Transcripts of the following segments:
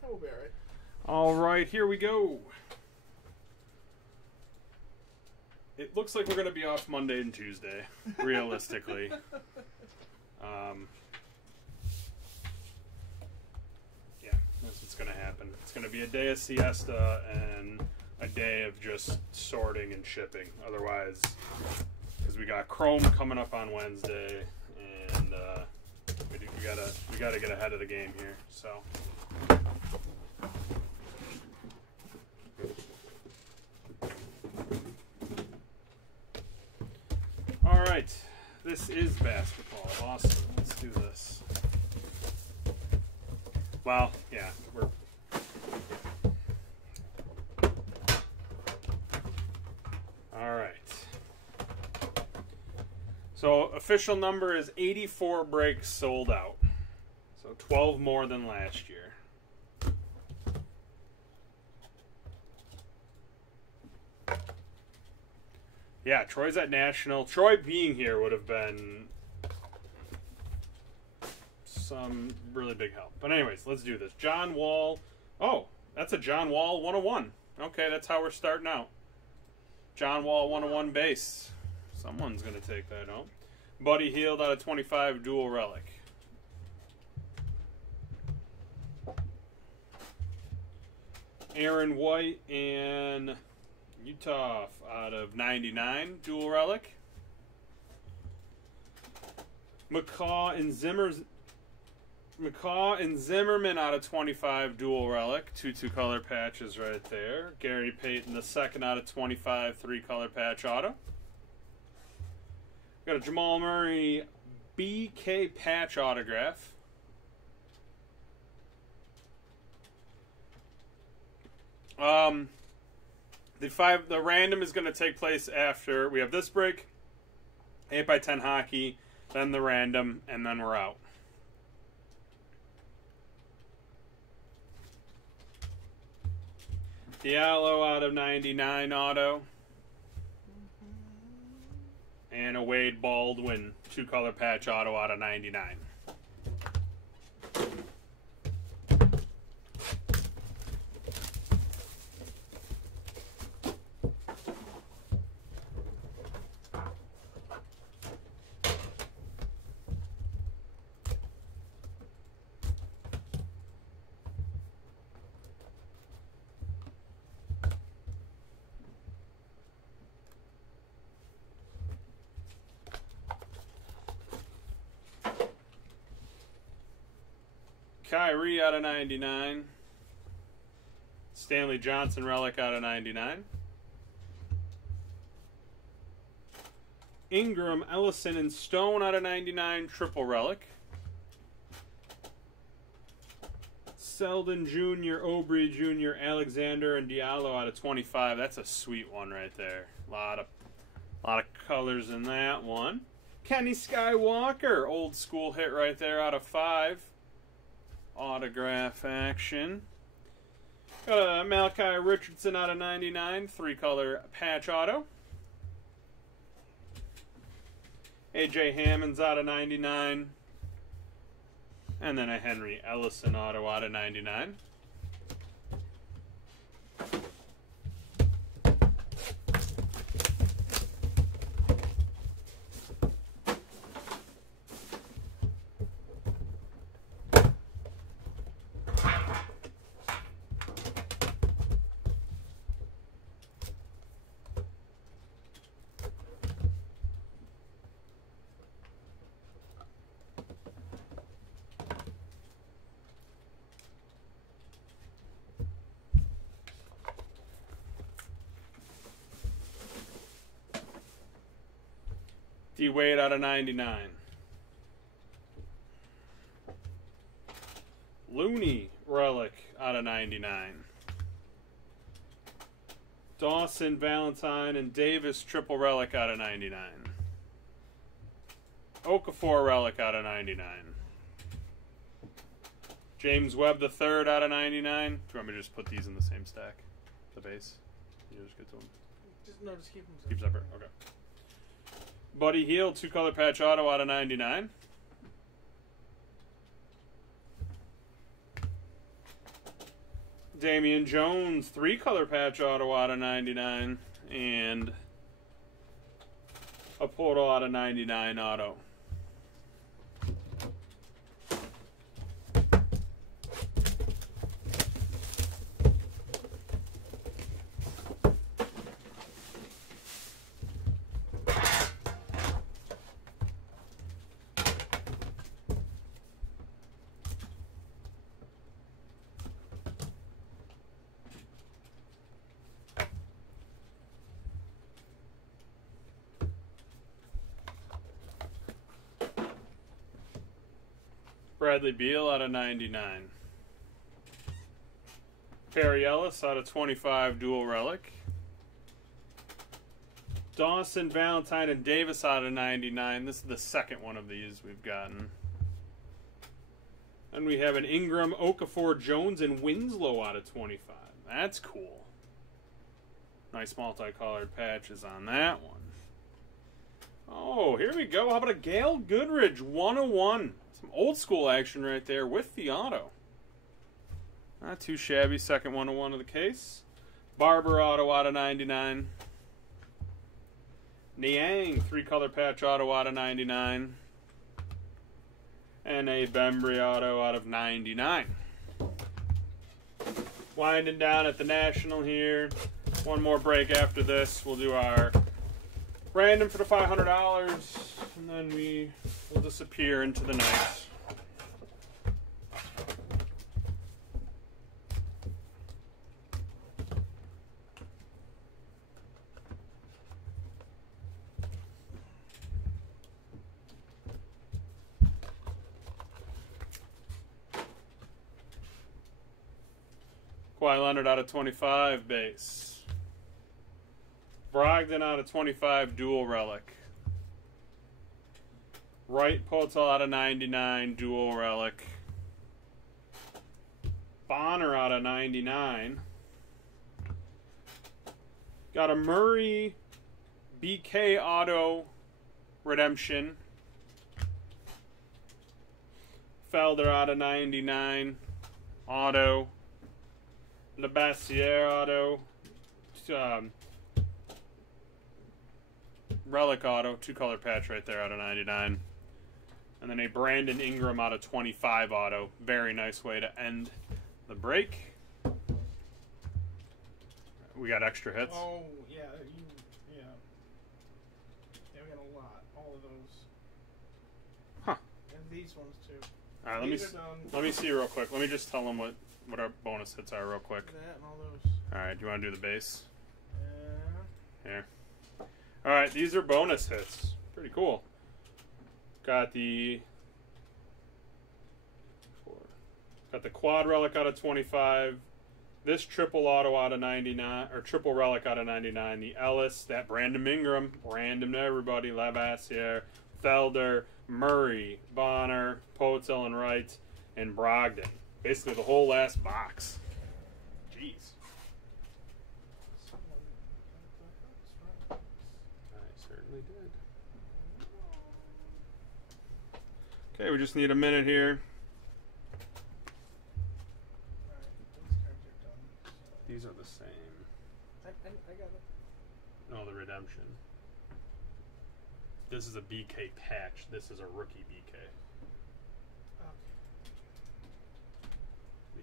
That will be alright. All right, here we go. It looks like we're going to be off Monday and Tuesday, realistically. Yeah, that's what's going to happen. It's going to be a day of siesta and a day of just sorting and shipping. Otherwise, because we got Chrome coming up on Wednesday, and we gotta get ahead of the game here. So. All right, this is basketball. Awesome. Let's do this. Well, yeah, we're. All right. So official number is 84 breaks sold out. So 12 more than last year. Yeah, Troy's at National. Troy being here would have been some really big help. But anyways, let's do this. John Wall. Oh, that's a John Wall 101. Okay, that's how we're starting out. John Wall 101 base. Someone's going to take that home. Buddy Hield out of 25 dual relic. Aaron White and Utah out of 99 dual relic. McCaw and Zimmerman out of 25 dual relic. 2 color patches right there. Gary Payton the second out of 25 3 color patch auto. Got a Jamal Murray BK patch autograph. The random is going to take place after we have this break, 8x10 hockey, then the random, and then we're out. Diallo out of 99 auto. And a Wade Baldwin 2 color patch auto out of 99. Kyrie out of 99. Stanley Johnson relic out of 99. Ingram, Ellison, and Stone out of 99. Triple relic. Selden Jr., Aubrey Jr., Alexander, and Diallo out of 25. That's a sweet one right there. A lot of colors in that one. Kenny Skywalker, old school hit right there out of 5. Autograph action. Got a Malachi Richardson out of 99, 3 color patch auto. AJ Hammond's out of 99. And then a Henry Ellison auto out of 99. D Wade out of 99. Looney relic out of 99. Dawson, Valentine, and Davis triple relic out of 99. Okafor relic out of 99. James Webb the third out of 99. Do you want me to just put these in the same stack? The base? You just get to them? Just keep them separate. Keep separate, okay. Buddy Hield, 2 color patch auto out of 99. Damian Jones, 3-color patch auto out of 99. And a Portal out of 99 auto. Bradley Beal out of 99. Perry Ellis out of 25 dual relic. Dawson, Valentine, and Davis out of 99. This is the second one of these we've gotten. And we have an Ingram, Okafor, Jones, and Winslow out of 25. That's cool. Nice multicolored patches on that one. Oh, here we go. How about a Gail Goodrich 101? Some old school action right there with the auto. Not too shabby. Second 101 of the case. Barber auto out of 99. Niang 3-color patch auto out of 99. And a Bembry auto out of 99. Winding down at the National here. One more break after this. We'll do our random for the $500. And then we will disappear into the night. Kawhi Leonard out of 25 base. Brogdon out of 25 dual relic. Wright Potel out of 99 dual relic. Bonner out of 99. Got a Murray BK auto redemption. Felder out of 99 auto. Labassiere auto. Relic auto, 2-color patch right there out of 99. And then a Brandon Ingram out of 25 auto. Very nice way to end the break. We got extra hits. Oh, yeah. Yeah, we got a lot. All of those. Huh. And these ones, too. All right, let me see real quick. Let me just tell them what our bonus hits are real quick. That and all those. All right, do you want to do the base? Yeah. Here. All right, these are bonus hits. Pretty cool. Got the quad relic out of 25. This triple auto out of 99, or triple relic out of 99. The Ellis, that Brandon Ingram, random to everybody. Lavassiere, Felder, Murray, Bonner, Potel, and Wright, and Brogdon. Basically the whole last box. Jeez. I certainly did. Okay, we just need a minute here. These are the same. I got it. No, the redemption. This is a BK patch. This is a rookie BK. Okay.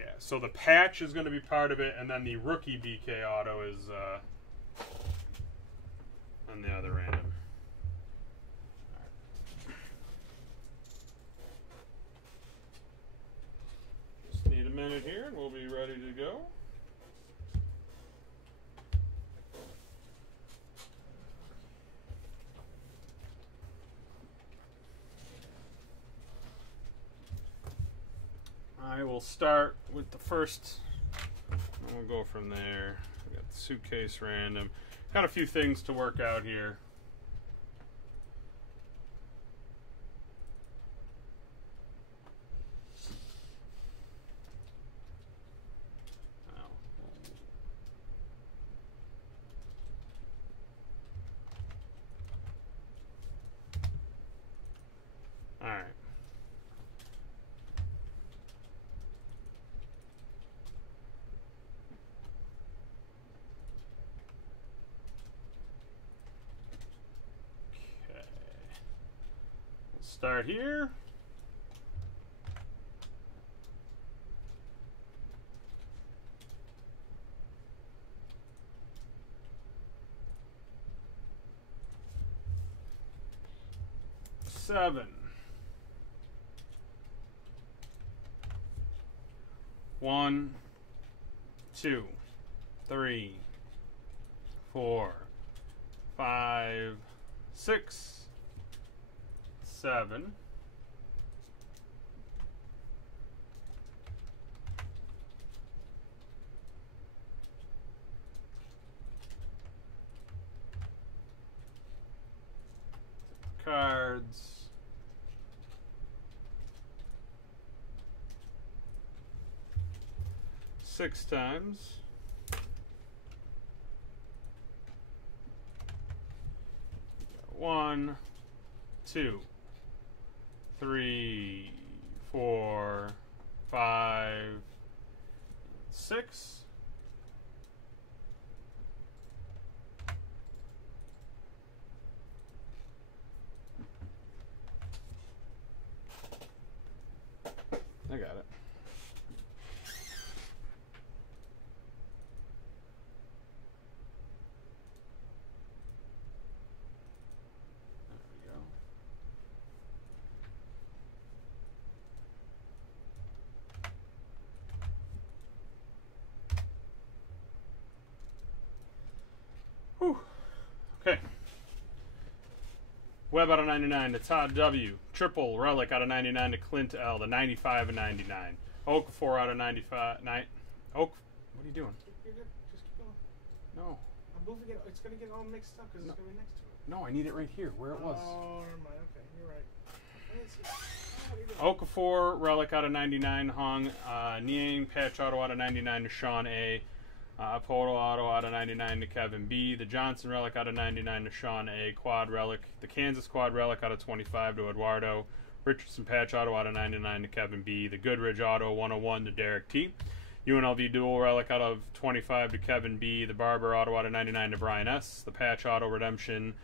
Yeah, so the patch is going to be part of it, and then the rookie BK auto is on the other random. Just need a minute here, and we'll be ready to go. I will start with the first, and we'll go from there. We got the suitcase random. Got a few things to work out here. All right. start here. Seven. 1, 2, 3, 4, 5, 6, 7. Cards. 6 times. 1, 2, 3, 4, 5, 6. I got it. Whew. Okay. Webb out of 99 to Todd W. Triple relic out of 99 to Clint L. The 95 and 99. Okafor out of 95. Oak. What are you doing? You're good. Just keep going. No. I'm moving it. It's gonna get all mixed up because it's gonna be next to it. No, I need it right here where it was. Oh, never mind. Okay, you're right. I didn't see. Oh, Okafor relic out of 99 hung. Niang patch auto out of 99 to Sean A. Poto auto out of 99 to Kevin B. The Johnson relic out of 99 to Sean A. Quad relic. The Kansas quad relic out of 25 to Eduardo. Richardson patch auto out of 99 to Kevin B. The Goodridge auto 101 to Derek T. UNLV dual relic out of 25 to Kevin B. The Barber auto out of 99 to Brian S. The patch auto redemption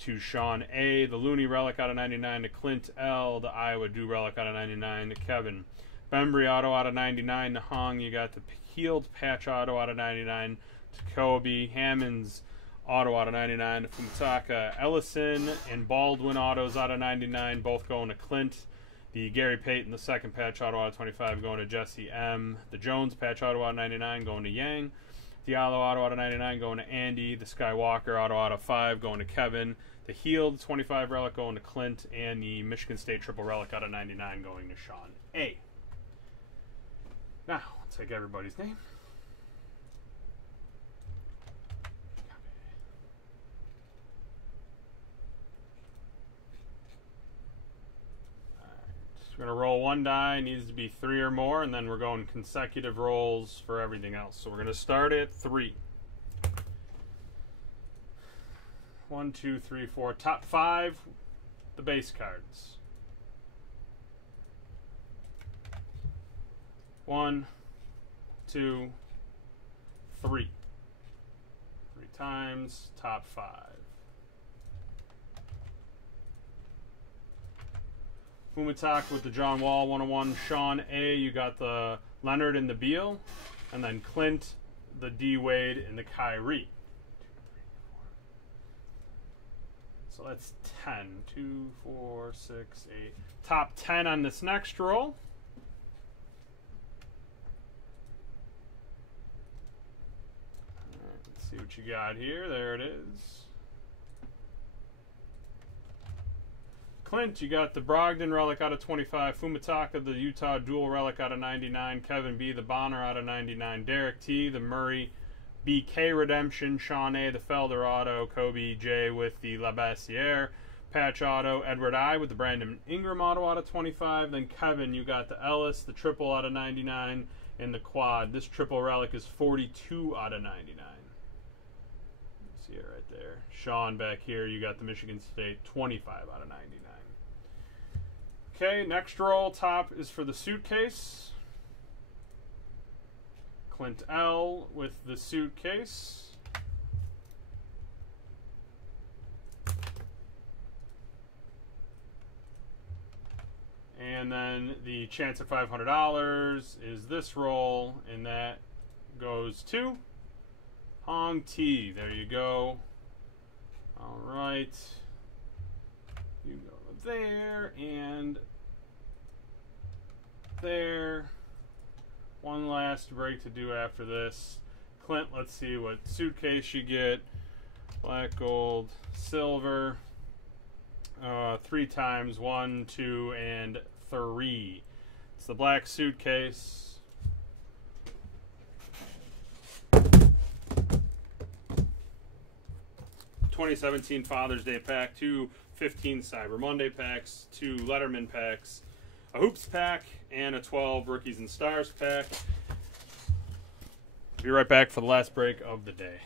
to Sean A. The Looney relic out of 99 to Clint L. The Iowa Dew relic out of 99 to Kevin. Bembry auto out of 99 to Hung. You got the Healed patch auto out of 99 to Kobe. Hammond's auto out of 99 to Fumitaka. Ellison and Baldwin autos out of 99, both going to Clint. The Gary Payton, the second patch auto out of 25, going to Jesse M. The Jones patch auto out of 99, going to Yang. Diallo auto out of 99, going to Andy. The Skywalker auto out of 5, going to Kevin. The Healed 25 relic going to Clint. And the Michigan State triple relic out of 99 going to Sean A. Now, I'll take everybody's name. We're going to roll one die. Needs to be 3 or more, and then we're going consecutive rolls for everything else. So we're going to start at 3. 1, 2, 3, 4. Top 5, the base cards. 1, 2, 3. 3 times, top 5. Fumitaka with the John Wall 101. Sean A, you got the Leonard and the Beal. And then Clint, the D Wade, and the Kyrie. 2, 3, 4. So that's 10. 2, 4, 6, 8. Top 10 on this next roll. See what you got here. There it is. Clint, you got the Brogdon relic out of 25. Fumitaka, the Utah dual relic out of 99. Kevin B, the Bonner out of 99. Derek T, the Murray BK redemption. Sean A, the Felder auto. Kobe J with the Labassiere patch auto. Edward I with the Brandon Ingram auto out of 25. Then Kevin, you got the Ellis, the triple out of 99. And the quad. This triple relic is 42 out of 99. See it right there. Sean back here, you got the Michigan State 25 out of 99. Okay, next roll. Top is for the suitcase. Clint L with the suitcase. And then the chance at $500 is this roll, and that goes to Hong T. There you go. All right. You go there and there. One last break to do after this. Clint, let's see what suitcase you get. Black, gold, silver. 3 times, 1, 2, and 3. It's the black suitcase. $2017 Father's Day pack, 2 15 Cyber Monday packs, 2 Letterman packs, a Hoops pack, and a 12 Rookies and Stars pack. Be right back for the last break of the day.